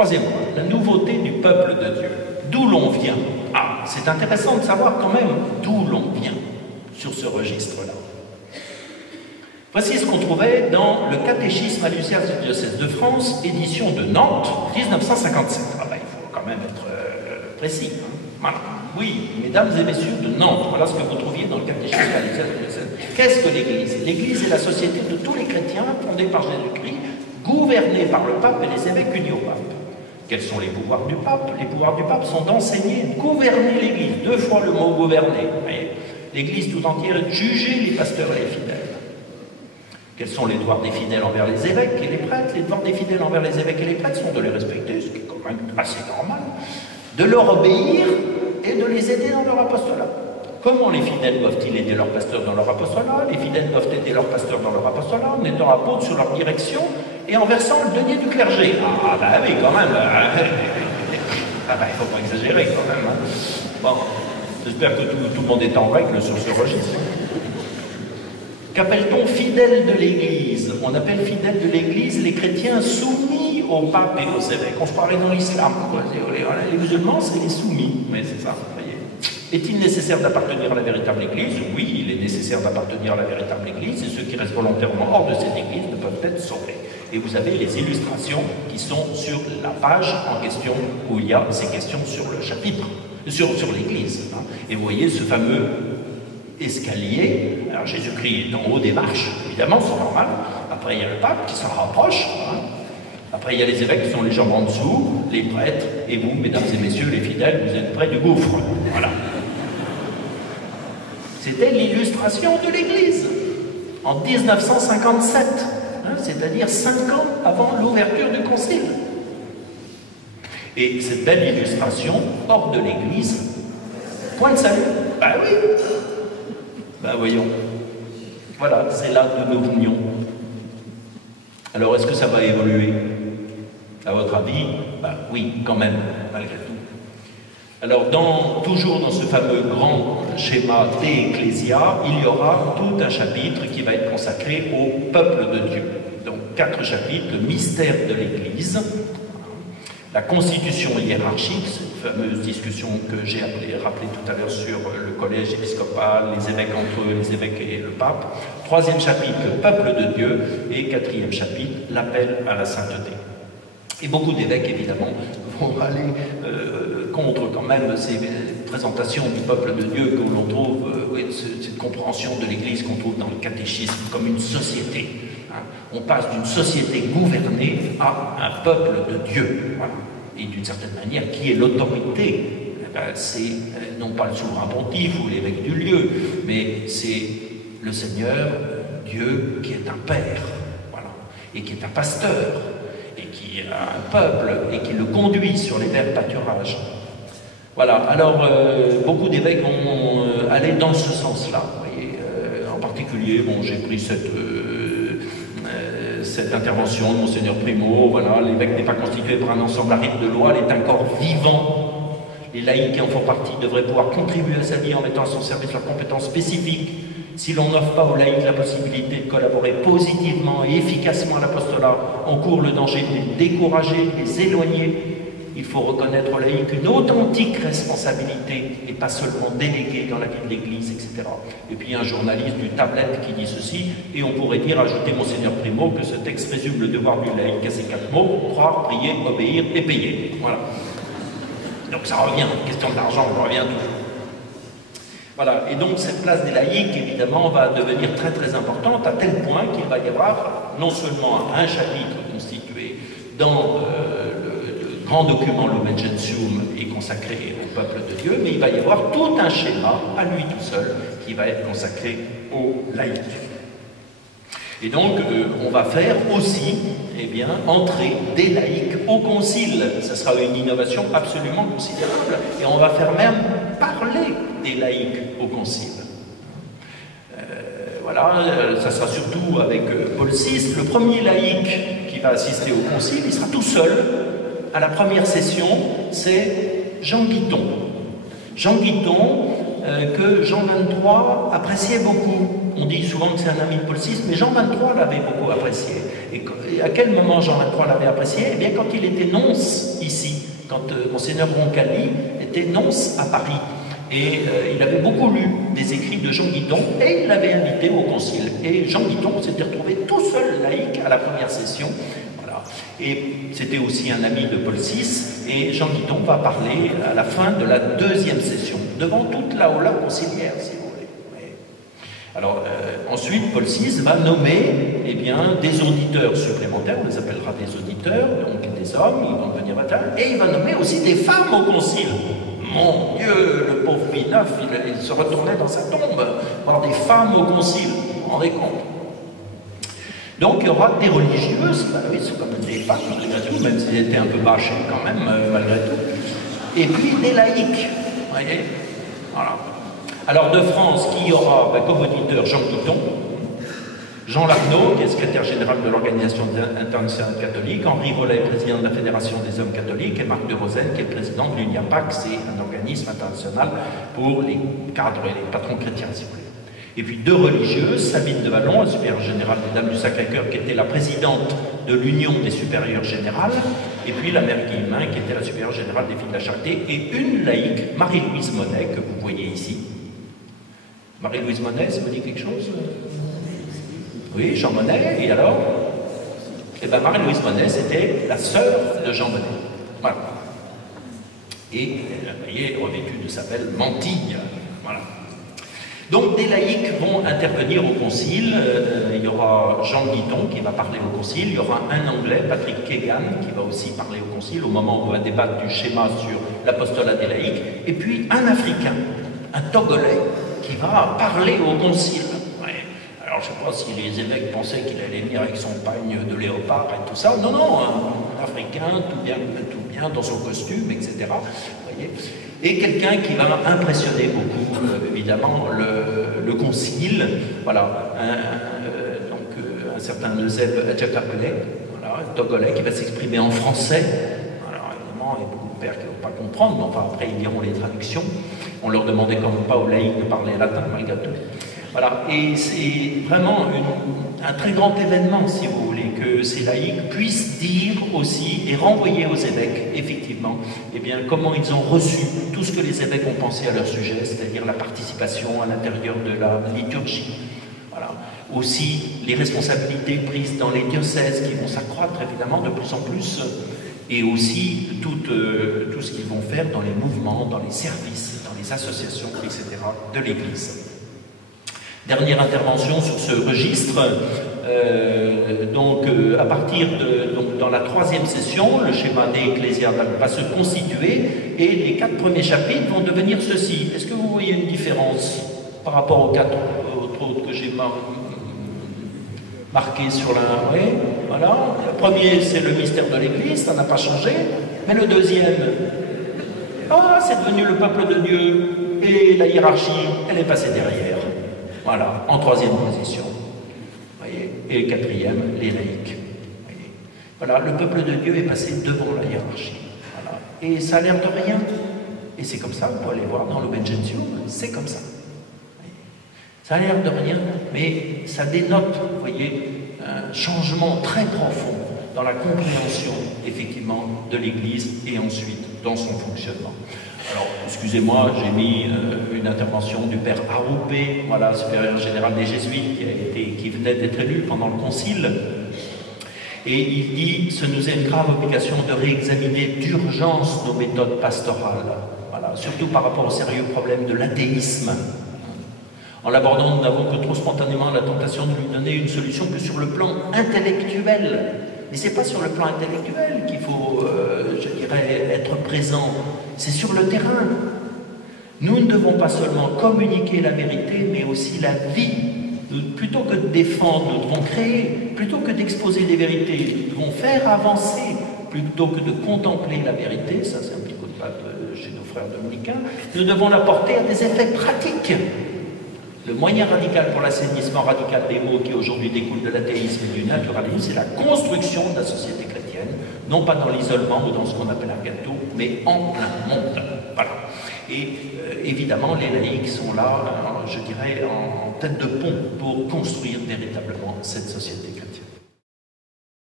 Troisième point, la nouveauté du peuple de Dieu. D'où l'on vient? Ah, c'est intéressant de savoir quand même d'où l'on vient sur ce registre-là. Voici ce qu'on trouvait dans le Catéchisme alusiae du diocèse de France, édition de Nantes, 1957. Ah ben, il faut quand même être précis. Hein. Voilà. Oui, mesdames et messieurs de Nantes, voilà ce que vous trouviez dans le Catéchisme alusiae du diocèse. Qu'est-ce que l'Église? L'Église est la société de tous les chrétiens fondée par Jésus-Christ, gouvernée par le pape et les évêques unis au pape. Quels sont les pouvoirs du pape? Les pouvoirs du pape sont d'enseigner, de gouverner l'Église. Deux fois le mot gouverner. L'Église tout entière est de juger les pasteurs et les fidèles. Quels sont les devoirs des fidèles envers les évêques et les prêtres? Les devoirs des fidèles envers les évêques et les prêtres sont de les respecter, ce qui est quand même assez normal, de leur obéir et de les aider dans leur apostolat. Comment les fidèles doivent-ils aider leurs pasteurs dans leur apostolat? Les fidèles doivent aider leurs pasteurs dans leur apostolat en étant apôtres sur leur direction et en versant le denier du clergé. Ah ben oui, quand même. Ah ben, il ne faut pas exagérer quand même. Hein. Bon, j'espère que tout le monde est en règle sur ce registre. Qu'appelle-t-on fidèles de l'Église? On appelle fidèles de l'Église les chrétiens soumis au pape et aux évêques. On se parlait dans l'islam. Les musulmans, c'est les soumis. Mais c'est ça, vous voyez. Est-il nécessaire d'appartenir à la véritable Église? Oui, il est nécessaire d'appartenir à la véritable Église, et ceux qui restent volontairement hors de cette Église ne peuvent être sauvés. Et vous avez les illustrations qui sont sur la page en question, où il y a ces questions sur le chapitre, sur l'Église. Hein. Et vous voyez ce fameux escalier. Alors Jésus-Christ est en haut des marches, évidemment, c'est normal. Après, il y a le pape qui s'en rapproche. Hein. Après, il y a les évêques qui sont les jambes en dessous, les prêtres, et vous, mesdames et messieurs, les fidèles, vous êtes près du gouffre. Voilà. C'était l'illustration de l'Église en 1957, hein, c'est-à-dire 5 ans avant l'ouverture du Concile. Et cette belle illustration, hors de l'Église, point de salut. Ben oui. Ben voyons. Voilà, c'est là que nous venions. Alors, est-ce que ça va évoluer? À votre avis? Ben oui, quand même, malgré tout. Alors, toujours dans ce fameux grand schéma d'Ecclésia, il y aura tout un chapitre qui va être consacré au peuple de Dieu. Donc, 4 chapitres, le mystère de l'Église, la constitution hiérarchique, cette fameuse discussion que j'ai rappelée tout à l'heure sur le collège épiscopal, les évêques entre eux, les évêques et le pape. 3e chapitre, le peuple de Dieu. Et 4e chapitre, l'appel à la sainteté. Et beaucoup d'évêques, évidemment, vont aller contre quand même ces présentations du peuple de Dieu que l'on trouve, cette compréhension de l'Église qu'on trouve dans le catéchisme comme une société. Hein. On passe d'une société gouvernée à un peuple de Dieu. Voilà. Et d'une certaine manière, qui est l'autorité? Eh ben, c'est non pas le souverain pontife ou l'évêque du lieu, mais c'est le Seigneur, Dieu, qui est un père, voilà, et qui est un pasteur, et qui a un peuple, et qui le conduit sur les verts pâturages. Voilà, alors beaucoup d'évêques vont aller dans ce sens-là. Vous voyez, en particulier, bon, j'ai pris cette intervention de Monseigneur Primo, voilà, l'évêque n'est pas constitué par un ensemble aride de lois, il est un corps vivant. Les laïcs qui en font partie devraient pouvoir contribuer à sa vie en mettant à son service leurs compétences spécifiques. Si l'on n'offre pas aux laïcs la possibilité de collaborer positivement et efficacement à l'apostolat, on court le danger de les décourager, de les éloigner. Il faut reconnaître aux laïcs une authentique responsabilité et pas seulement déléguée dans la vie de l'Église, etc. Et puis un journaliste du Tablette qui dit ceci, et on pourrait dire, ajouter Monseigneur Primo, que ce texte résume le devoir du laïc à ces 4 mots, croire, prier, obéir et payer. Voilà. Donc ça revient, question de l'argent, on revient toujours. Voilà, et donc cette place des laïcs, évidemment, va devenir très très importante, à tel point qu'il va y avoir non seulement un chapitre constitué dans le grand document Lumen Gentium et consacré au peuple de Dieu, mais il va y avoir tout un schéma, à lui tout seul, qui va être consacré aux laïcs. Et donc, on va faire aussi, eh bien, entrer des laïcs au concile. Ce sera une innovation absolument considérable. Et on va faire même parler des laïcs au concile. Voilà, ça sera surtout avec Paul VI, le premier laïc qui va assister au concile. Il sera tout seul. À la première session, c'est Jean Guiton. Jean Guiton, que Jean XXIII appréciait beaucoup. On dit souvent que c'est un ami de Paul VI, mais Jean XXIII l'avait beaucoup apprécié. Et à quel moment Jean XXIII l'avait apprécié? Eh bien, quand il était nonce ici, quand Monseigneur Roncalli était nonce à Paris. Et il avait beaucoup lu des écrits de Jean Guiton et il l'avait invité au concile. Et Jean Guiton s'était retrouvé tout seul laïque à la première session. Voilà. Et c'était aussi un ami de Paul VI. Et Jean Guiton va parler à la fin de la deuxième session, devant toute la aula conciliaire, si vous voulez. Ouais. Alors, ensuite, Paul VI va nommer eh bien, des auditeurs supplémentaires, on les appellera des auditeurs, donc des hommes, ils vont devenir matin, et il va nommer aussi des femmes au concile. Mon Dieu, le pauvre Pie IX, il se retournait dans sa tombe, voir des femmes au concile, vous vous rendez compte? Donc il y aura des religieuses, ben oui, c'est comme des femmes malgré tout, même s'ils étaient un peu bâchés quand même, malgré tout. Et puis des laïcs, vous voyez? Voilà. Alors de France, qui y aura ben, comme auditeur Jean Guiton, Jean Larnaud, qui est secrétaire général de l'Organisation internationale catholique, Henri Rollet, président de la Fédération des hommes catholiques, et Marc de Rosen, qui est président de l'UNIAPAC, c'est un organisme international pour les cadres et les patrons chrétiens, si vous voulez. Et puis deux religieuses, Sabine de Vallon, la supérieure générale des Dames du Sacré-Cœur, qui était la présidente de l'Union des supérieures générales, et puis la mère Guillemin, qui était la supérieure générale des filles de la Charité, et une laïque, Marie-Louise Monet, que vous voyez ici. Marie-Louise Monet, ça vous dit quelque chose? Oui, Jean Monnet, et alors? Eh bien, Marie-Louise Monet, c'était la sœur de Jean Monnet. Voilà. Et elle est revêtue de sa belle mantille. Voilà. Donc, des laïcs vont intervenir au concile. Il y aura Jean Guiton qui va parler au concile. Il y aura un Anglais, Patrick Kegan, qui va aussi parler au concile au moment où on va débattre du schéma sur l'apostolat des laïcs. Et puis, un Africain, un Togolais, qui va parler au concile. Alors, je ne sais pas si les évêques pensaient qu'il allait venir avec son pagne de léopard et tout ça. Non, non, un Africain, tout bien dans son costume, etc. Vous voyez. Et quelqu'un qui va impressionner beaucoup, évidemment, le concile. Voilà, un certain Eusèbe Adjakapelet, voilà, un Togolais qui va s'exprimer en français. Alors, évidemment, il y a beaucoup de pères qui ne vont pas comprendre, mais enfin, après, ils liront les traductions. On leur demandait quand même pas aux laïcs de parler latin, malgré tout. Voilà, et c'est vraiment un très grand événement, si vous voulez, que ces laïcs puissent dire aussi et renvoyer aux évêques, effectivement, eh bien, comment ils ont reçu tout ce que les évêques ont pensé à leur sujet, c'est-à-dire la participation à l'intérieur de la liturgie. Voilà. Aussi, les responsabilités prises dans les diocèses qui vont s'accroître, évidemment, de plus en plus, et aussi tout ce qu'ils vont faire dans les mouvements, dans les services, dans les associations, etc., de l'Église. Dernière intervention sur ce registre, à partir de, dans la troisième session, le schéma des ecclésias va se constituer et les 4 premiers chapitres vont devenir ceci. Est-ce que vous voyez une différence par rapport aux 4 autres que j'ai marqués sur la... Oui, voilà. Le premier, c'est le mystère de l'Église, ça n'a pas changé. Mais le deuxième, c'est devenu le peuple de Dieu et la hiérarchie, elle est passée derrière. Voilà, en troisième position. Voyez. Et quatrième, les laïcs. Voyez. Voilà, le peuple de Dieu est passé devant la hiérarchie. Voilà. Et ça a l'air de rien. Et c'est comme ça, vous pouvez aller voir dans l'Auben Gentium, c'est comme ça. Voyez. Ça a l'air de rien, mais ça dénote, vous voyez, un changement très profond dans la compréhension, effectivement, de l'Église et ensuite dans son fonctionnement. Alors, excusez-moi, j'ai mis une intervention du père Aroupé, voilà, supérieur général des Jésuites, qui venait d'être élu pendant le concile. Et il dit, ce nous est une grave obligation de réexaminer d'urgence nos méthodes pastorales, voilà, surtout par rapport au sérieux problème de l'athéisme. En l'abordant, nous n'avons que trop spontanément la tentation de lui donner une solution que sur le plan intellectuel. Mais ce n'est pas sur le plan intellectuel qu'il faut, je dirais, être présent, c'est sur le terrain. Nous ne devons pas seulement communiquer la vérité, mais aussi la vie. Plutôt que de défendre, nous devons créer. Plutôt que d'exposer des vérités, nous devons faire avancer. Plutôt que de contempler la vérité, ça c'est un petit coup de patte chez nos frères dominicains, nous devons la porter à des effets pratiques. Le moyen radical pour l'assainissement radical des maux qui aujourd'hui découlent de l'athéisme et du naturalisme, c'est la construction de la société chrétienne. non pas dans l'isolement ou dans ce qu'on appelle un gâteau, mais en plein monde. Voilà. Et évidemment, les laïcs sont là, je dirais, en tête de pont pour construire véritablement cette société chrétienne.